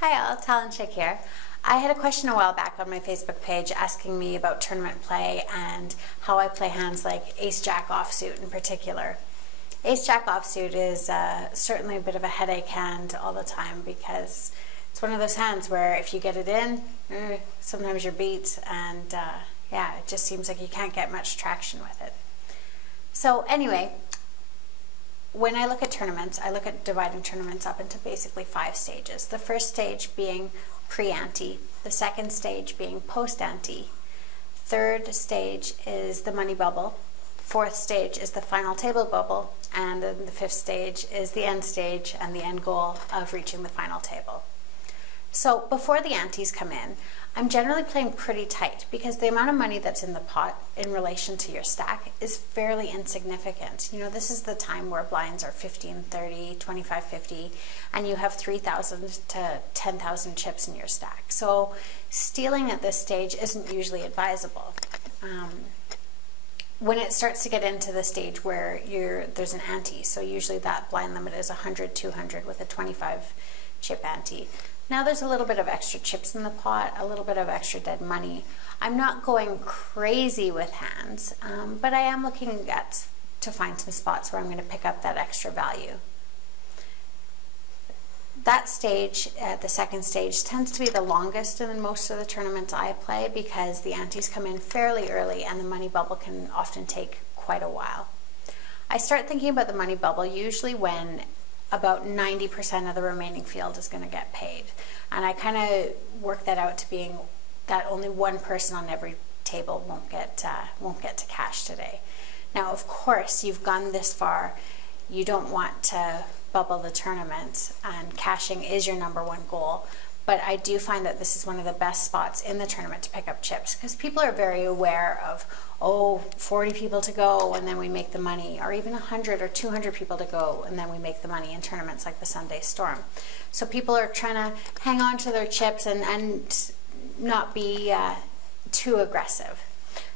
Hi all, TalonChick here. I had a question a while back on my Facebook page asking me about tournament play and how I play hands like Ace-Jack offsuit in particular. Ace-Jack offsuit is certainly a bit of a headache hand all the time because it's one of those hands where if you get it in, sometimes you're beat and yeah, it just seems like you can't get much traction with it. So anyway, when I look at tournaments, I look at dividing tournaments up into basically 5 stages. The first stage being pre-ante, the second stage being post-ante, third stage is the money bubble, fourth stage is the final table bubble, and then the fifth stage is the end stage and the end goal of reaching the final table. So before the antes come in, I'm generally playing pretty tight because the amount of money that's in the pot in relation to your stack is fairly insignificant. You know, this is the time where blinds are 15, 30, 25, 50, and you have 3,000 to 10,000 chips in your stack. So stealing at this stage isn't usually advisable. When it starts to get into the stage where there's an ante, so usually that blind limit is 100, 200 with a 25 chip ante. Now there's a little bit of extra chips in the pot, a little bit of extra dead money. I'm not going crazy with hands, but I am looking to find some spots where I'm going to pick up that extra value. That stage, the second stage, tends to be the longest in most of the tournaments I play because the antes come in fairly early and the money bubble can often take quite a while. I start thinking about the money bubble usually when about 90% of the remaining field is going to get paid. And I kind of work that out to being that only one person on every table won't get to cash today. Now, of course, you've gone this far. You don't want to bubble the tournament, and cashing is your #1 goal. But I do find that this is one of the best spots in the tournament to pick up chips because people are very aware of, oh, 40 people to go and then we make the money, or even 100 or 200 people to go and then we make the money in tournaments like the Sunday Storm. So people are trying to hang on to their chips and not be too aggressive.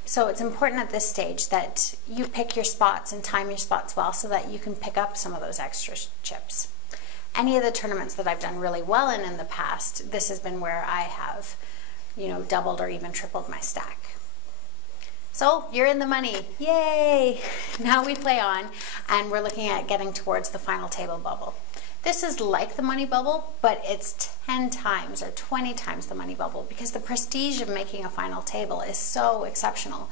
So it's important at this stage that you pick your spots and time your spots well so that you can pick up some of those extra chips. Any of the tournaments that I've done really well in the past, this has been where I have, you know, doubled or even tripled my stack. So you're in the money, yay! Now we play on and we're looking at getting towards the final table bubble. This is like the money bubble, but it's 10 times or 20 times the money bubble because the prestige of making a final table is so exceptional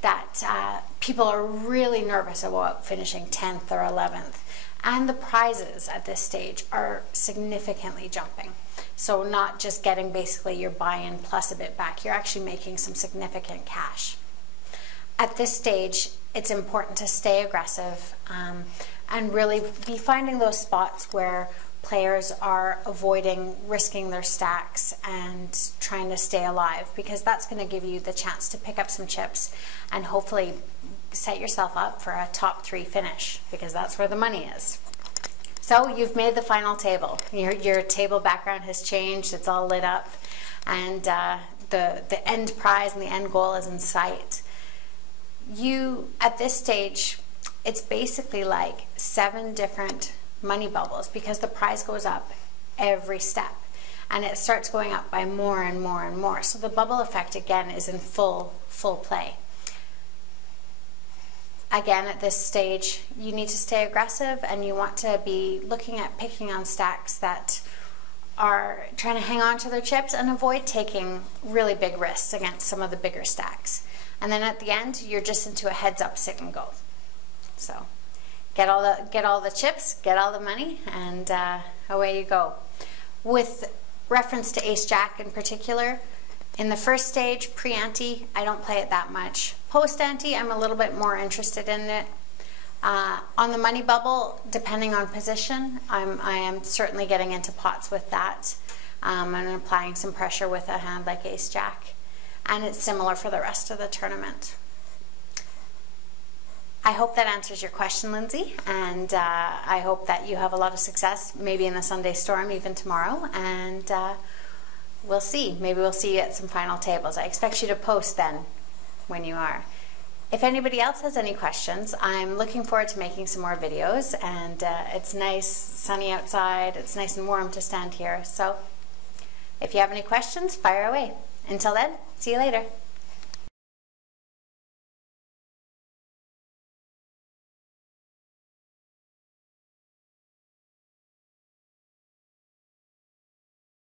that people are really nervous about finishing 10th or 11th. And the prizes at this stage are significantly jumping. So not just getting basically your buy-in plus a bit back, you're actually making some significant cash. At this stage, it's important to stay aggressive and really be finding those spots where players are avoiding risking their stacks and trying to stay alive, because that's going to give you the chance to pick up some chips and hopefully set yourself up for a top 3 finish, because that's where the money is. So you've made the final table. Your table background has changed, it's all lit up, and the end prize and the end goal is in sight. At this stage, it's basically like 7 different money bubbles because the prize goes up every step and it starts going up by more and more and more. So the bubble effect again is in full play. Again, at this stage, you need to stay aggressive and you want to be looking at picking on stacks that are trying to hang on to their chips and avoid taking really big risks against some of the bigger stacks. And then at the end, you're just into a heads up, sit and go. So get all the chips, get all the money, and away you go. With reference to Ace-Jack in particular, in the first stage, pre-ante, I don't play it that much. Post-ante, I'm a little bit more interested in it. On the money bubble, depending on position, I am certainly getting into pots with that and applying some pressure with a hand like Ace-Jack. And it's similar for the rest of the tournament. I hope that answers your question, Lindsay, and I hope that you have a lot of success, maybe in the Sunday Storm, even tomorrow, and we'll see. Maybe we'll see you at some final tables. I expect you to post then when you are. If anybody else has any questions, I'm looking forward to making some more videos, and it's nice, sunny outside. It's nice and warm to stand here, so If you have any questions, fire away. Until then, see you later.